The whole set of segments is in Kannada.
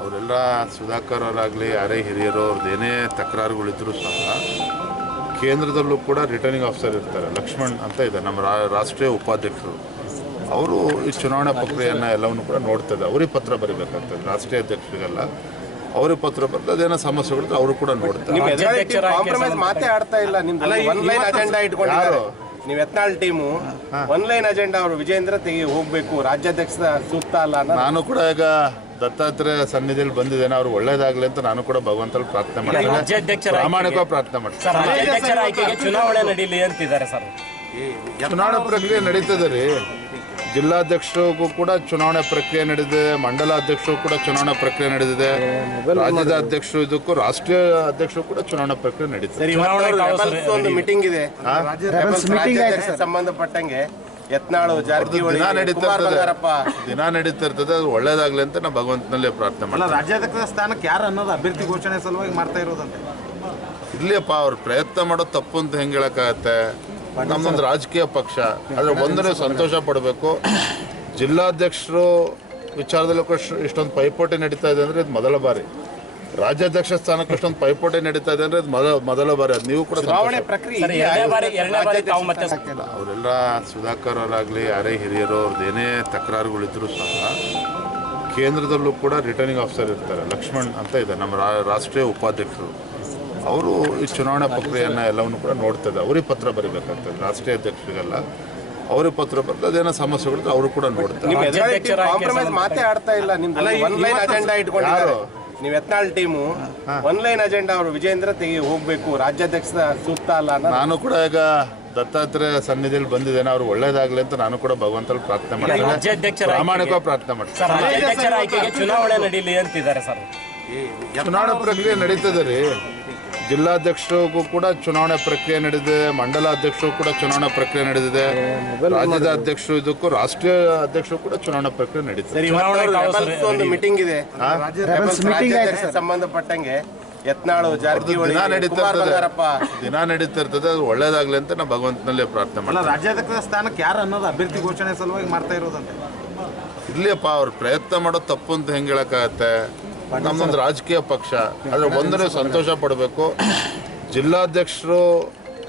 ಅವರೆಲ್ಲ ಸುಧಾಕರ್ ಅವರಾಗಲಿ ಯಾರೇ ಹಿರಿಯರು ಅವ್ರದ್ದೇನೇ ತಕರಾರುಗಳಿದ್ರೂ ಸಹ ಕೇಂದ್ರದಲ್ಲೂ ಕೂಡ ರಿಟರ್ನಿಂಗ್ ಆಫೀಸರ್ ಇರ್ತಾರೆ, ಲಕ್ಷ್ಮಣ್ ಅಂತ ಇದೆ ನಮ್ಮ ರಾಷ್ಟ್ರೀಯ ಉಪಾಧ್ಯಕ್ಷರು. ಅವರು ಈ ಚುನಾವಣಾ ಪ್ರಕ್ರಿಯೆಯನ್ನು ಎಲ್ಲವನ್ನು ಕೂಡ ನೋಡ್ತದೆ. ಅವ್ರಿಗೆ ಪತ್ರ ಬರೀಬೇಕಾಗ್ತದೆ, ರಾಷ್ಟ್ರೀಯ ಅಧ್ಯಕ್ಷರಿಗೆಲ್ಲ ಅವ್ರಿಗೆ ಪತ್ರ ಬರ್ತದೆ. ಅದೇನೋ ಸಮಸ್ಯೆಗಳಿದ್ರೆ ಅವರು ಕೂಡ ನೋಡ್ತಾರೆ. ಮಾತೇ ಆಡ್ತಾ ಇಲ್ಲ. ನಿಮ್ದು ಅಜೆಂಡಾ ಇಟ್ಕೊಂಡು ನೀವು ಯತ್ನಾಳ್ ಟೀಮು ಆನ್ಲೈನ್ ಅಜೆಂಡಾ ಅವರು ವಿಜೇಂದ್ರ ಹೋಗ್ಬೇಕು, ರಾಜ್ಯಾಧ್ಯಕ್ಷ ಸೂಕ್ತ ಅಲ್ಲ. ನಾನು ಕೂಡ ಈಗ ದತ್ತಾತ್ರೇಯ ಸನ್ನಿಧಿಯಲ್ಲಿ ಬಂದಿದ್ದೇನೆ, ಅವ್ರು ಒಳ್ಳೇದಾಗಲಿ ಅಂತ ನಾನು ಕೂಡ ಭಗವಂತಲ್ಲಿ ಪ್ರಾರ್ಥನೆ ಮಾಡ್ತೀನಿ, ಪ್ರಾಮಾಣಿಕವಾಗಿ ಪ್ರಾರ್ಥನೆ ಮಾಡ್ತೀನಿ. ಚುನಾವಣೆ ನಡೀಲಿ ಅಂತಿದ್ದಾರೆ ಸರ್. ಚುನಾವಣಾ ಪ್ರಕ್ರಿಯೆ ನಡೀತದೆ ರೀ. ಜಿಲ್ಲಾಧ್ಯಕ್ಷರಿಗೂ ಕೂಡ ಚುನಾವಣೆ ಪ್ರಕ್ರಿಯೆ ನಡೆದಿದೆ, ಮಂಡಲಾಧ್ಯಕ್ಷರು ಕೂಡ ಚುನಾವಣಾ ಪ್ರಕ್ರಿಯೆ ನಡೆದಿದೆ, ರಾಜ್ಯದ ಅಧ್ಯಕ್ಷರು ಇದಕ್ಕೂ ರಾಷ್ಟ್ರೀಯ ಅಧ್ಯಕ್ಷರು ಕೂಡ ಚುನಾವಣಾ ಪ್ರಕ್ರಿಯೆ ನಡೀತದೆ. ಒಂದು ಮೀಟಿಂಗ್ ಇದೆ ಸಂಬಂಧಪಟ್ಟಂಗೆ ಯತ್ನಾಳು ಜಾರಕಿಹೊಳಿ ದಿನ ನಡೀತಾ ಇರ್ತದೆ. ಅದು ಒಳ್ಳೇದಾಗ್ಲಿ ಅಂತ ನಾವು ಭಗವಂತನಲ್ಲಿ ಪ್ರಾರ್ಥನೆ ಮಾಡ್ತೀವಿ. ರಾಜ್ಯಾಧ್ಯಕ್ಷ ಸ್ಥಾನಕ್ಕೆ ಯಾರು ಅನ್ನೋದು ಅಭ್ಯರ್ಥಿ ಘೋಷಣೆ ಸಲುವಾಗಿ ಮಾಡ್ತಾ ಇರೋದಂತೆ. ಇರ್ಲಿಯಪ್ಪ, ಅವ್ರು ಪ್ರಯತ್ನ ಮಾಡೋದು ತಪ್ಪು ಅಂತ ಹೆಂಗೆ ಹೇಳಕ್ಕಾಗತ್ತೆ? ನಮ್ಮದೊಂದು ರಾಜಕೀಯ ಪಕ್ಷ, ಆದರೆ ಒಂದನೇ ಸಂತೋಷ ಪಡಬೇಕು. ಜಿಲ್ಲಾಧ್ಯಕ್ಷರು ವಿಚಾರದಲ್ಲೂ ಕೂಡ ಇಷ್ಟೊಂದು ಪೈಪೋಟಿ ನಡೀತಾ ಇದೆ ಅಂದರೆ ಇದು ಮೊದಲ ಬಾರಿ. ರಾಜ್ಯಾಧ್ಯಕ್ಷ ಸ್ಥಾನಕ್ಕೆ ಇಷ್ಟೊಂದು ಪೈಪೋಟಿ ನಡೀತಾ ಇದೆ ಅಂದರೆ ಇದು ಮೊದಲ ಬಾರಿ. ಅದು ನೀವು ಕೂಡ ಅವರೆಲ್ಲ ಸುಧಾಕರ್ ಅವರಾಗಲಿ ಯಾರೇ ಹಿರಿಯರು ಅವ್ರದ್ದೇನೇ ತಕರಾರುಗಳಿದ್ರೂ ಸಹ ಕೇಂದ್ರದಲ್ಲೂ ಕೂಡ ರಿಟರ್ನಿಂಗ್ ಆಫೀಸರ್ ಇರ್ತಾರೆ, ಲಕ್ಷ್ಮಣ್ ಅಂತ ಇದೆ ನಮ್ಮ ರಾಷ್ಟ್ರೀಯ ಉಪಾಧ್ಯಕ್ಷರು. ಅವರು ಈ ಚುನಾವಣಾ ಪ್ರಕ್ರಿಯೆಯನ್ನು ಎಲ್ಲವನ್ನು ಕೂಡ ನೋಡ್ತದೆ. ಅವ್ರಿಗೆ ಪತ್ರ ಬರೀಬೇಕಾಗ್ತದೆ, ರಾಷ್ಟ್ರೀಯ ಅಧ್ಯಕ್ಷರಿಗೆಲ್ಲ ಅವ್ರಿಗೆ ಪತ್ರ ಬರ್ತದೆ. ಅದೇನೋ ಸಮಸ್ಯೆಗಳಿದ್ರೆ ಅವರು ಕೂಡ ನೋಡ್ತಾರೆ. ಮಾತೇ ಆಡ್ತಾ ಇಲ್ಲ. ನಿಮ್ದು ಅಜೆಂಡಾ ಇಟ್ಕೊಂಡು ನೀವು ಯತ್ನಾಳ್ ಟೀಮು ಆನ್ಲೈನ್ ಅಜೆಂಡಾ ಅವರು ವಿಜೇಂದ್ರ ಹೋಗ್ಬೇಕು, ರಾಜ್ಯಾಧ್ಯಕ್ಷ ಸೂಕ್ತ ಅಲ್ಲ. ನಾನು ಕೂಡ ಈಗ ದತ್ತಾತ್ರೇಯ ಸನ್ನಿಧಿಯಲ್ಲಿ ಬಂದಿದ್ದೇನೆ, ಅವ್ರು ಒಳ್ಳೇದಾಗಲಿ ಅಂತ ನಾನು ಕೂಡ ಭಗವಂತಲ್ಲಿ ಪ್ರಾರ್ಥನೆ ಮಾಡ್ತೀನಿ, ಪ್ರಾಮಾಣಿಕವಾಗಿ ಪ್ರಾರ್ಥನೆ ಮಾಡ್ತೀನಿ. ಚುನಾವಣೆ ನಡೀಲಿ ಅಂತಿದ್ದಾರೆ ಸರ್. ಚುನಾವಣಾ ಪ್ರಕ್ರಿಯೆ ನಡೀತದೆ ರೀ. ಜಿಲ್ಲಾಧ್ಯಕ್ಷರಿಗೂ ಕೂಡ ಚುನಾವಣೆ ಪ್ರಕ್ರಿಯೆ ನಡೆದಿದೆ, ಮಂಡಲಾಧ್ಯಕ್ಷರು ಕೂಡ ಚುನಾವಣಾ ಪ್ರಕ್ರಿಯೆ ನಡೆದಿದೆ, ರಾಜ್ಯದ ಅಧ್ಯಕ್ಷರು ಇದಕ್ಕೂ ರಾಷ್ಟ್ರೀಯ ಅಧ್ಯಕ್ಷರು ಕೂಡ ಚುನಾವಣಾ ಪ್ರಕ್ರಿಯೆ ನಡೀತದೆ. ಒಂದು ಮೀಟಿಂಗ್ ಇದೆ ಸಂಬಂಧಪಟ್ಟಂಗೆ ಯತ್ನಾಳು ಜಾರಕಿಹೊಳಿ ದಿನ ನಡೀತಾ ಇರ್ತದೆ. ಅದು ಒಳ್ಳೇದಾಗ್ಲಿ ಅಂತ ನಾವು ಭಗವಂತನಲ್ಲಿ ಪ್ರಾರ್ಥನೆ ಮಾಡ್ತೀವಿ. ರಾಜ್ಯಾಧ್ಯಕ್ಷ ಸ್ಥಾನಕ್ಕೆ ಯಾರು ಅನ್ನೋದು ಅಭ್ಯರ್ಥಿ ಘೋಷಣೆ ಸಲುವಾಗಿ ಮಾಡ್ತಾ ಇರೋದಂತೆ. ಇರ್ಲಿಯಪ್ಪ, ಅವ್ರು ಪ್ರಯತ್ನ ಮಾಡೋದು ತಪ್ಪು ಅಂತ ಹೆಂಗೆ ಹೇಳಕ್ಕಾಗತ್ತೆ? ನಮ್ಮದೊಂದು ರಾಜಕೀಯ ಪಕ್ಷ, ಆದರೆ ಒಂದನೇ ಸಂತೋಷ ಪಡಬೇಕು. ಜಿಲ್ಲಾಧ್ಯಕ್ಷರು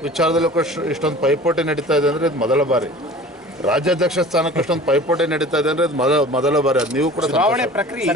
ವಿಚಾರದಲ್ಲೂ ಕೂಡ ಇಷ್ಟೊಂದು ಪೈಪೋಟಿ ನಡೀತಾ ಇದೆ ಅಂದರೆ ಇದು ಮೊದಲ ಬಾರಿ. ರಾಜ್ಯಾಧ್ಯಕ್ಷ ಸ್ಥಾನಕ್ಕೆ ಇಷ್ಟೊಂದು ಪೈಪೋಟಿ ನಡೀತಾ ಇದೆ ಅಂದರೆ ಇದು ಮೊದಲ ಬಾರಿ. ಅದು ನೀವು ಕೂಡ ಪ್ರಕ್ರಿಯೆ